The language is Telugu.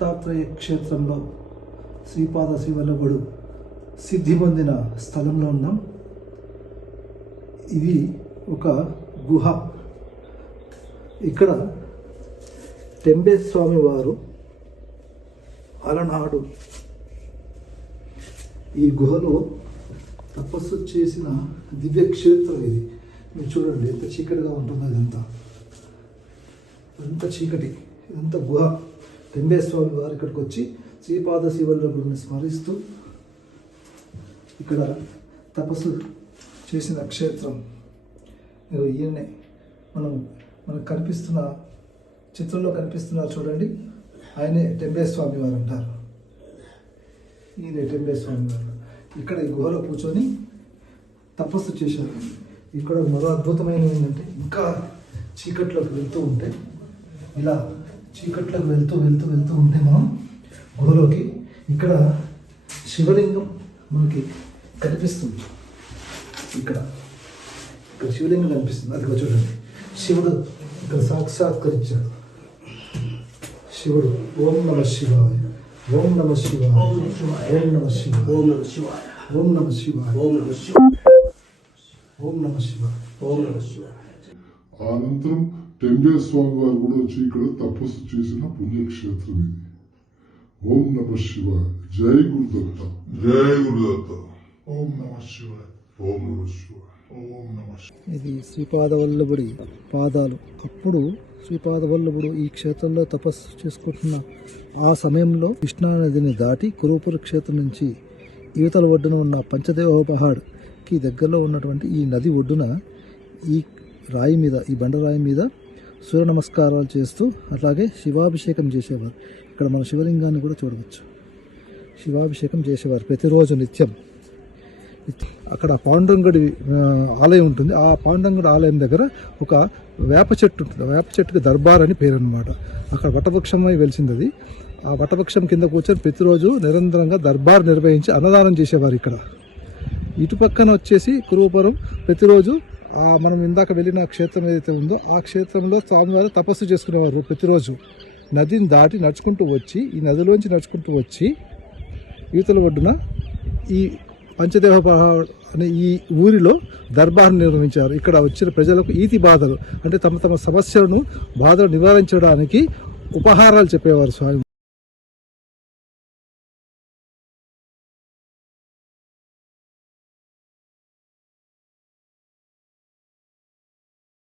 దత్తాత్రేయ క్షేత్రంలో శ్రీపాద శ్రీవల్లభుడు సిద్ధి పొందిన స్థలంలో ఉన్నాం. ఇది ఒక గుహ. ఇక్కడ టెంబే స్వామి వారు అలనాడు ఈ గుహలో తపస్సు చేసిన దివ్యక్షేత్రం ఇది. మీరు చూడండి ఎంత చీకటిగా ఉంటుందో. ఇదంతా ఎంత చీకటి, ఇదంతా గుహ. టెంబే స్వామి వారు ఇక్కడికి వచ్చి శ్రీపాద శ్రీవల్లభుడిని స్మరిస్తూ ఇక్కడ తపస్సు చేసిన క్షేత్రం. ఈయనే మనకు కనిపిస్తున్న చిత్రంలో కనిపిస్తున్నారు చూడండి, ఆయనే టెంబే స్వామి వారు అంటారు. ఈయనే టెంబే స్వామి వారు ఇక్కడ ఈ గుహలో కూర్చొని తపస్సు చేశారు. ఇక్కడ మరో అద్భుతమైనది ఏంటంటే, ఇంకా చీకట్లోకి వెళ్తూ ఉంటే, ఇలా చీకట్లోకి వెళ్తూ వెళ్తూ వెళ్తూ ఉంటే మనం గుహలోకి ఇక్కడ శివలింగం మనకి కనిపిస్తుంది. ఇక్కడ శివలింగం కనిపిస్తుంది. అది చూడండి, శివుడు ఇక్కడ సాక్షాత్కరించాడు. శివుడు ఓం నమ శివాయ, ఓం నమ శివాయ, ఓం నమ శివాయ, ఓం నమ శివాయ, ఓం నమ శివాయ, ఓం నమ శివాయ, ఓం నమ శివాయ, ఓం నమ శివాయ. అనంతరం టెంబే స్వామి వారు కూడా వచ్చి ఇక్కడ తపస్సు చేసిన పుణ్యక్షేత్రం ఇది. ఓం నమ శివాయ. జై గురుదత్త, జై గురుదత్త. ఓం నమ శివాయ, ఓం నమ శివాయ, ఓం నమ శివాయ. ఇది శ్రీపాదవల్లభుడి పాదాలు. అప్పుడు శ్రీపాదవల్లభుడు ఈ క్షేత్రంలో తపస్సు చేసుకుంటున్న ఆ సమయంలో కృష్ణా నదిని దాటి కురుపుర క్షేత్రం నుంచి యువతల ఒడ్డున ఉన్న పంచదేవోపహాడ్కి దగ్గరలో ఉన్నటువంటి ఈ నది ఒడ్డున ఈ రాయి మీద, ఈ బండరాయి మీద సూర్య నమస్కారాలు చేస్తూ అట్లాగే శివాభిషేకం చేసేవారు. ఇక్కడ మన శివలింగాన్ని కూడా చూడవచ్చు. శివాభిషేకం చేసేవారు ప్రతిరోజు నిత్యం. అక్కడ పాండురంగుడి ఆలయం ఉంటుంది. ఆ పాండురంగుడి ఆలయం దగ్గర ఒక వేప చెట్టు ఉంటుంది. ఆ వేప చెట్టుకి దర్బార్ అని పేరు అనమాట. అక్కడ వటవృక్షమై వెలిసింది అది. ఆ వటవృక్షం కింద కూర్చొని ప్రతిరోజు నిరంతరంగా దర్బార్ నిర్వహించి అన్నదానం చేసేవారు. ఇక్కడ ఇటుపక్కన వచ్చేసి కురుపురం ప్రతిరోజు మనం ఇందాక వెళ్ళిన క్షేత్రం ఏదైతే ఉందో ఆ క్షేత్రంలో స్వామివారు తపస్సు చేసుకునేవారు. ప్రతిరోజు నదిని దాటి నడుచుకుంటూ వచ్చి, ఈ నదిలోంచి నడుచుకుంటూ వచ్చి యువతల ఒడ్డున ఈ పంచదేవోపహాడ్ అనే ఈ ఊరిలో దర్బార్ నిర్వహించారు. ఇక్కడ వచ్చిన ప్రజలకు ఈతి బాధలు అంటే తమ సమస్యలను బాధలు నివారించడానికి ఉపహారాలు చెప్పేవారు స్వామి.